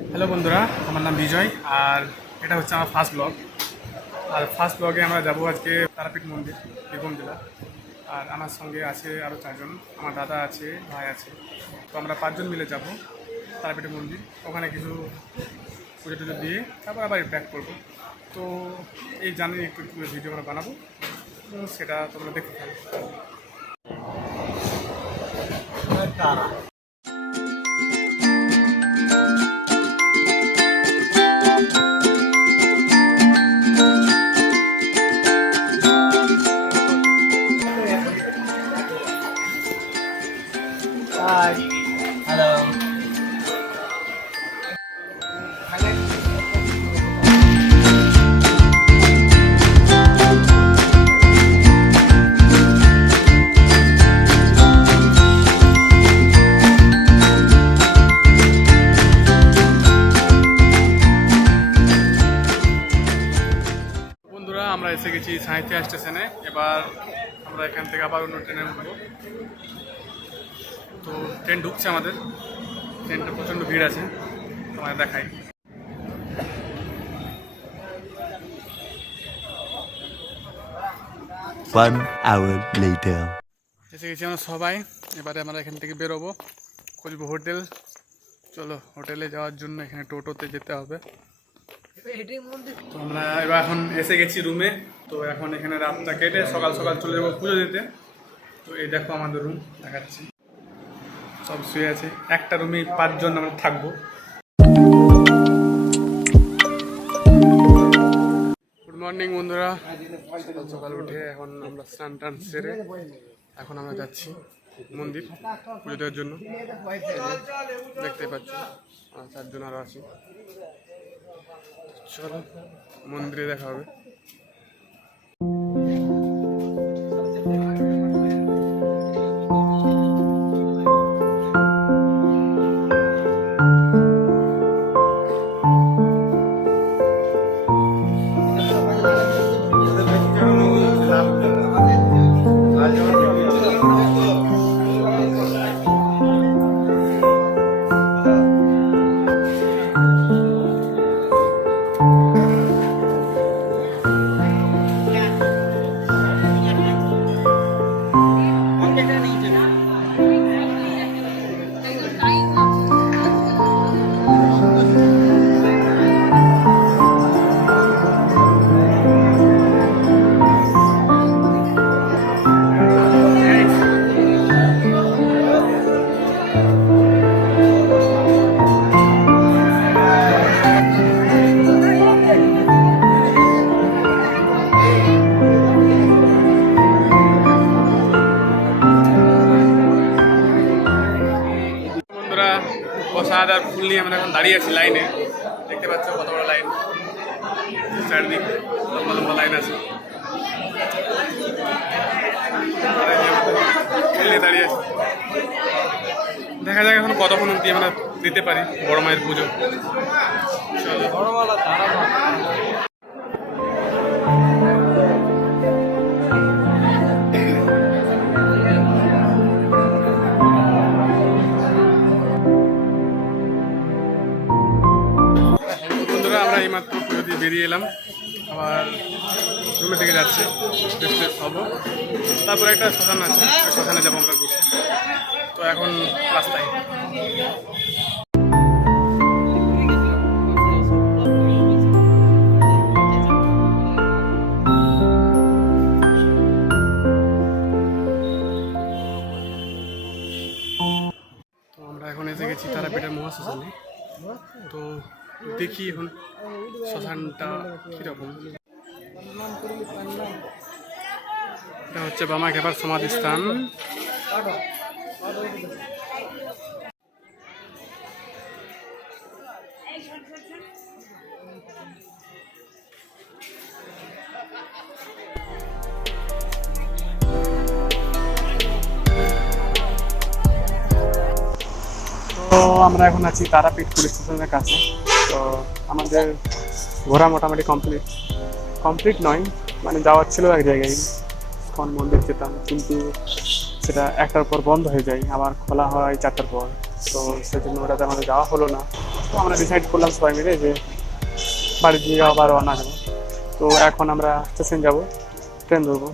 Hello বন্ধুরা, আমার নাম বিজয় আর এটা হচ্ছে আমার ফার্স্ট ব্লগ। আর ফার্স্ট ব্লগে আমরা যাবো আজকে তারাপীঠ মন্দির, বীরভূম জেলা। আর আমার সঙ্গে আছে আরও 4জন, আমার দাদা আছে, ভাই আছে। তো আমরা 5জন মিলে যাব তারাপীঠ মন্দির। ওখানে কিছু পুজো টুজো দিয়ে তারপর আবার ব্যাক করবো। তো এই জানি একটু একটু ভিডিও আমরা বানাবো, তো সেটা তোমরা দেখতে পাবে। Hi. Hello. বন্ধুরা, আমরা এসে গেছি সাঁইথিয়া স্টেশনে। এবার আমরা এখান থেকে আবার অন্য ট্রেনে উঠবো। তো ট্রেন ঢুকছে আমাদের, ট্রেনটা প্রচণ্ড ভিড় আছে, তোমায় দেখাই। One hour later. এসে গেছি আমরা সবাই। এবারে আমরা এখান থেকে বেরোবো, খুঁজবো হোটেল। চলো, হোটেলে যাওয়ার জন্য এখানে টোটোতে যেতে হবে। তো আমরা এবার এখন এসে গেছি রুমে। তো এখন এখানে রাতটা কেটে সকাল সকাল চলে যাবো পুজো দিতে। তো এই দেখো আমাদের রুম দেখাচ্ছি, সব শুয়ে আছে। একটা রুমে 5জন আমরা থাকবো। গুড মর্নিং বন্ধুরা, সকাল সকাল উঠে এখন আমরা স্নান টান সেরে এখন আমরা যাচ্ছি মন্দির পুজো দেওয়ার জন্য। দেখতে পাচ্ছি আমরা 4জন আরও আছি। চলো মন্দিরে দেখা হবে। প্রসাদ আর ফুল নিয়ে আমরা এখন দাঁড়িয়ে আছি লাইনে। দেখতে পাচ্ছ কত বড় লাইন, চারদিক লম্বা লম্বা লাইন আছে। ফুল নিয়ে দাঁড়িয়ে আছি, দেখা যাক এখন কতক্ষণ অব্দি আমরা দিতে পারি বড় মায়ের পুজো। চলো আমরা এইমাত্র পুজো দিয়ে বেরিয়ে এলাম, আবার রুমের দিকে যাচ্ছে, ফ্রেশ ফ্রেশ হবো। তারপরে একটা শ্মশান আছে, শ্মশানে যাবো আমরা ঘুরতে। তো এখন রাস্তায় তো আমরা এখন এসে গেছি তারাপীঠের মহাশ্মশানে। তো দেখি এখন শ্মশানটা কীরকম। এটা হচ্ছে বামা খেপার সমাধিস্থান। তো আমরা এখন আছি তারাপীঠ পুলিশ স্টেশনের কাছে। তো আমাদের ঘোরা মোটামুটি কমপ্লিট নয়, মানে যাওয়ার ছিল এক জায়গায়, মন্দির যেতাম, কিন্তু সেটা 1টার পর বন্ধ হয়ে যায়, আবার খোলা হয় 4টার পর। তো সেজন্য ওটাতে আমাদের যাওয়া হলো না। তো আমরা ডিসাইড করলাম সবাই মিলে যে বাড়ির দিকে আবার রওনা দেবো। তো এখন আমরা স্টেশন যাব, ট্রেন ধরবো।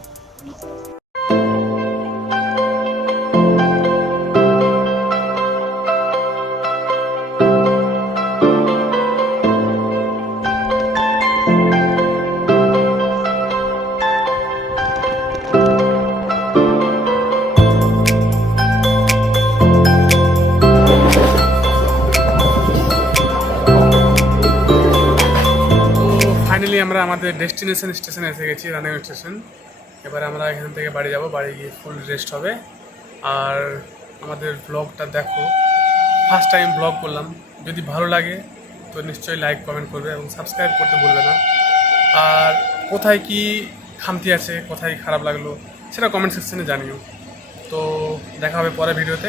ফাইনালি আমরা আমাদের ডেস্টিনেশন স্টেশনে এসে গেছি, রানাঘাট স্টেশন। এবারে আমরা এখান থেকে বাড়ি যাব, বাড়ি গিয়ে ফুল রেস্ট হবে। আর আমাদের ব্লগটা দেখো, ফার্স্ট টাইম ব্লগ করলাম। যদি ভালো লাগে তো নিশ্চয়ই লাইক কমেন্ট করবে এবং সাবস্ক্রাইব করতে ভুলবে না। আর কোথায় কি খামতি আছে, কোথায় খারাপ লাগলো সেটা কমেন্ট সেকশনে জানিও। তো দেখা হবে পরের ভিডিওতে।